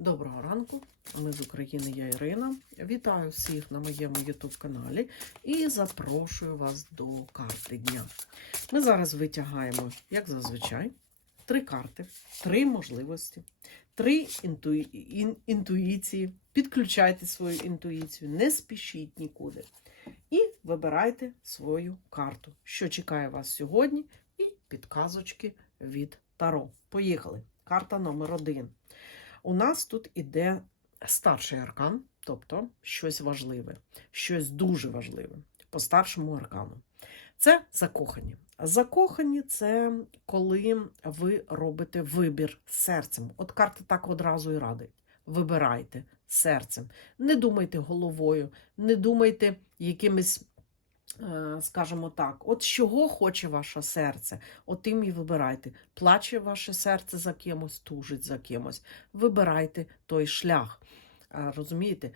Доброго ранку, ми з України, я Ірина. Вітаю всіх на моєму YouTube каналі і запрошую вас до карти дня. Ми зараз витягаємо, як зазвичай, три карти, три можливості, три інтуї... ін- інтуїції. Підключайте свою інтуїцію, не спішіть нікуди. І вибирайте свою карту, що чекає вас сьогодні, і підказочки від Таро. Поїхали. Карта номер один. У нас тут іде старший аркан, тобто щось важливе, щось дуже важливе по старшому аркану. Це закохані. Закохані це коли ви робите вибір серцем. От карта так одразу і радить. Вибирайте серцем. Не думайте головою, не думайте якимись, скажімо так, от чого хоче ваше серце, от тим і вибирайте. Плаче ваше серце за кимось, тужить за кимось. Вибирайте той шлях. Е, Розумієте?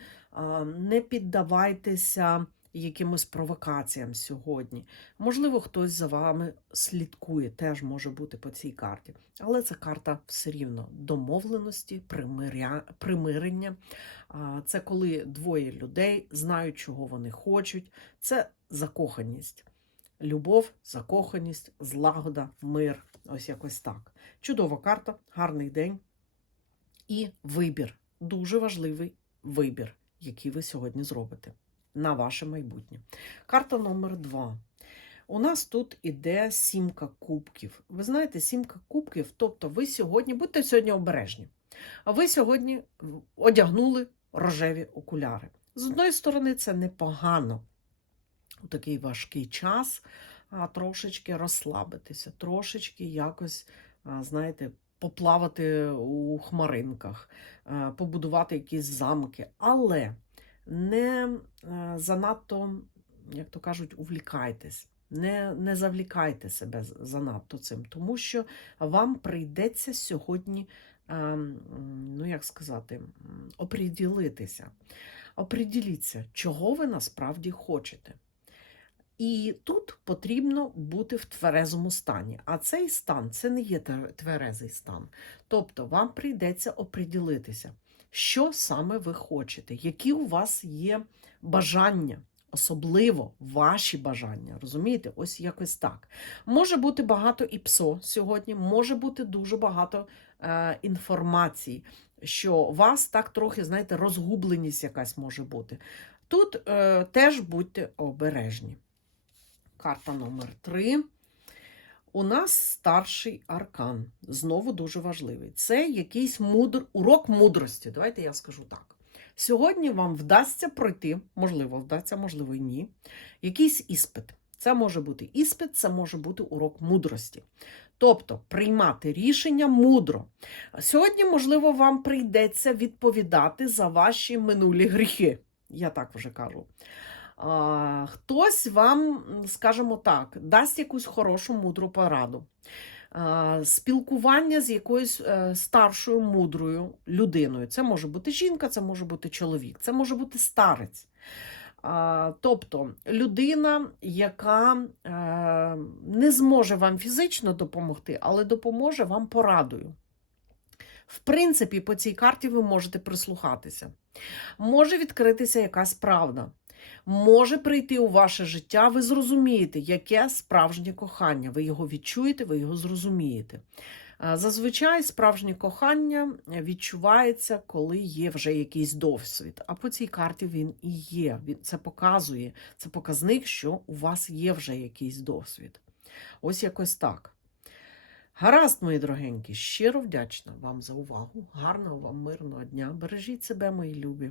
Не піддавайтеся якимось провокаціям сьогодні. Можливо, хтось за вами слідкує, теж може бути по цій карті. Але це карта все рівно домовленості, примиря... примирення. Це коли двоє людей знають, чого вони хочуть. Це закоханість. Любов, закоханість, злагода, мир. Ось якось так. Чудова карта, гарний день і вибір. Дуже важливий вибір, який ви сьогодні зробите на ваше майбутнє. Карта номер два. У нас тут іде сімка кубків. Ви знаєте, сімка кубків, тобто ви сьогодні, будьте сьогодні обережні. А ви сьогодні одягнули рожеві окуляри. З одної сторони, це непогано у такий важкий час а, трошечки розслабитися, трошечки якось, знаєте, поплавати у хмаринках, побудувати якісь замки, але не занадто, як то кажуть, увлікайтесь. Не, не завлікайте себе занадто цим, тому що вам прийдеться сьогодні, ну як сказати, оприділитися. Оприділіться, чого ви насправді хочете. І тут потрібно бути в тверезому стані. А цей стан це не є тверезий стан. Тобто вам прийдеться оприділитися, що саме ви хочете, які у вас є бажання, особливо ваші бажання. Розумієте? Ось якось так. Може бути багато і псо сьогодні, може бути дуже багато е, інформації, що вас так трохи, знаєте, розгубленість якась може бути. Тут е, теж будьте обережні. Карта номер 3. У нас старший аркан. Знову дуже важливий. Це якийсь мудр... урок мудрості. Давайте я скажу так. Сьогодні вам вдасться пройти, можливо, вдасться, можливо, ні. Якийсь іспит. Це може бути іспит, це може бути урок мудрості. Тобто приймати рішення мудро. Сьогодні, можливо, вам прийдеться відповідати за ваші минулі гріхи. Я так вже кажу. Хтось вам, скажімо так, дасть якусь хорошу мудру пораду. Спілкування з якоюсь е, старшою мудрою людиною. Це може бути жінка, це може бути чоловік, це може бути старець. Тобто людина, яка е, не зможе вам фізично допомогти, але допоможе вам порадою. В принципі, по цій карті ви можете прислухатися. Може відкритися якась правда. Може прийти у ваше життя, ви зрозумієте, яке справжнє кохання. Ви його відчуєте, ви його зрозумієте. Зазвичай справжнє кохання відчувається, коли є вже якийсь досвід. А по цій карті він і є. Він це показує, це показник, що у вас є вже якийсь досвід. Ось якось так. Гаразд, мої дорогенькі, щиро вдячна вам за увагу. Гарного вам мирного дня. Бережіть себе, мої любі,